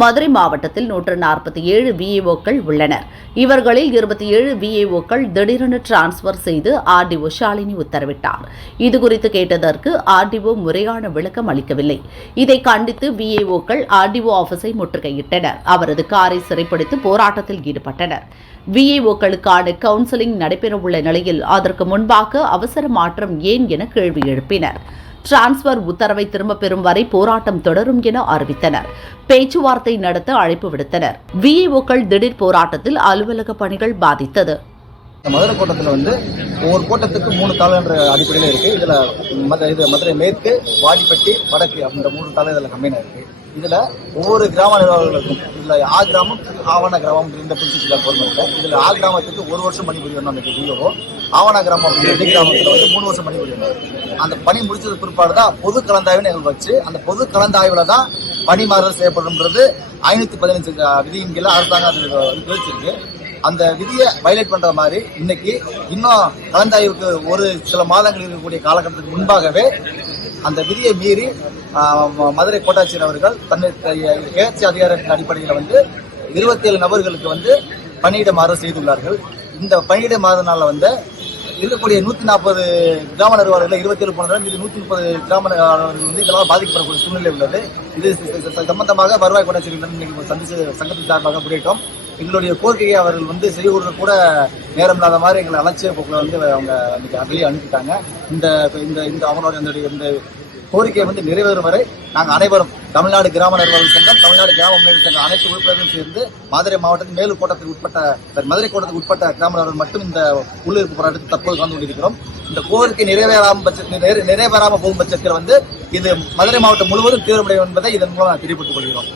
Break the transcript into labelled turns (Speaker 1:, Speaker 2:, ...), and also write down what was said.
Speaker 1: மதுரை மாவட்டத்தில் நூற்று நாற்பத்தி ஏழு விஏஓக்கள் உள்ளனர். இவர்களில் இருபத்தி ஏழு விஏஓக்கள் திடீரென டிரான்ஸ்பர் செய்து ஆர்டிஓ ஷாலினி உத்தரவிட்டார். இதுகுறித்து கேட்டதற்கு ஆர்டிஓ முறையான விளக்கம் அளிக்கவில்லை. இதை கண்டித்து விஏஓக்கள் ஆர்டிஓ ஆபீஸை முற்றுகையிட்டனர். அவரது காரை சிறைப்பிடித்து போராட்டத்தில் ஈடுபட்டனர். விஏஓக்களுக்கான கவுன்சிலிங் நடைபெறவுள்ள நிலையில் அதற்கு முன்பாக அவசர மாற்றம் ஏன் என கேள்வி எழுப்பினர். டிரான்ஸ்பர் உத்தரவை திரும்பப் பெறும் வரை போராட்டம் தொடரும் என அறிவித்தனர். பேச்சுவார்த்தை நடத்த அழைப்பு விடுத்தனர். விஏஓக்கள் திடீர் போராட்டத்தில் அலுவலக பணிகள் பாதித்தது.
Speaker 2: மதுரை கோட்டத்தில் வந்து ஒவ்வொரு கோட்டத்துக்கு மூணு தாளம் என்ற அடிப்படையில் இருக்கு. இதுல மத இது மதுரை மேற்கு வாடிப்பட்டி வடக்கு அப்படின்ற மூணு தாளம் இதுல கம்மியாக இருக்கு. இதுல ஒவ்வொரு கிராம நிர்வாகங்களுக்கும் இதுல ஆ கிராமம் ஆவண கிராமம் இந்த பிரின்சிபல் பொறுமை இருக்கு. இதுல ஆ கிராமத்துக்கு ஒரு வருஷம் பணிபுரியணும் அந்த டிஓ ஆவண கிராமம் அப்படின்னு கிராமத்தில் கிராமத்துல வந்து மூணு வருஷம் பணிபுரியணும் அந்த பணி முடிச்சது பிற்பாடு தான் பொது கலந்தாய்வுன்னு எங்களுக்கு வச்சு அந்த பொது கலந்தாய்வுல தான் பணி மாறுதல் செய்யப்படும்ன்றது ஐநூத்தி பதினஞ்சு விதியின் கீழ அரசாங்கம் அது விதிச்சிருக்கு அந்த விதியை வயலேட் பண்ற மாதிரி இன்னைக்கு இன்னும் கலந்தாய்வுக்கு ஒரு சில மாதங்கள் இருக்கக்கூடிய காலகட்டத்துக்கு முன்பாகவே அந்த விதியை மீறி மதுரை கோட்டாட்சியர் அவர்கள் தன்னை ஏற்சி அதிகாரத்தின் அடிப்படையில் வந்து இருபத்தி ஏழு நபர்களுக்கு வந்து பணியிட மாறுதல் செய்துள்ளார்கள். இந்த பணியிட மாறுதனால வந்து இருக்கக்கூடிய நூத்தி நாற்பது கிராம நிர்வாகிகள் இருபத்தி ஏழு போனதால் இது நூத்தி முப்பது கிராம நிர்வாகிகள் வந்து இதெல்லாம் பாதிக்கப்படக்கூடிய சூழ்நிலை உள்ளது. இது சம்பந்தமாக வருவாய் கோட்டாட்சியர்கள் சந்திச்சு சங்கத்தின் சார்பாக முறையிட்டோம் எங்களுடைய கோரிக்கையை அவர்கள் வந்து செய்வது கூட நேரம் இல்லாத மாதிரி எங்களை அலட்சிய போக்கில் வந்து அவங்க அன்றைக்கி வெளியே அனுப்பிட்டாங்க. இந்த இந்த இந்த அவங்களோட இந்த இந்த கோரிக்கை வந்து நிறைவேறும் வரை நாங்கள் அனைவரும் தமிழ்நாடு கிராம நிர்வாக சங்கம் தமிழ்நாடு கிராம முன்னேற்ற சங்கம் அனைத்து உறுப்பினர்களும் சேர்ந்து மதுரை மாவட்டத்தின் மேலூர் கோட்டத்துக்கு உட்பட்ட மதுரை கோட்டத்துக்கு உட்பட்ட கிராம நிர்வாகம் மட்டும் இந்த உள்ளிருப்பு போராட்டத்தில் தற்போது கலந்து கொண்டிருக்கிறோம். இந்த கோரிக்கை நிறைவேறாம பட்சத்தில் நிறைவேறாம போகும் பட்சத்தில் வந்து இது மதுரை மாவட்டம் முழுவதும் தீவிரமடையும் என்பதை இதன் மூலம் நான் தெரியப்பட்டுக் கொள்கிறோம்.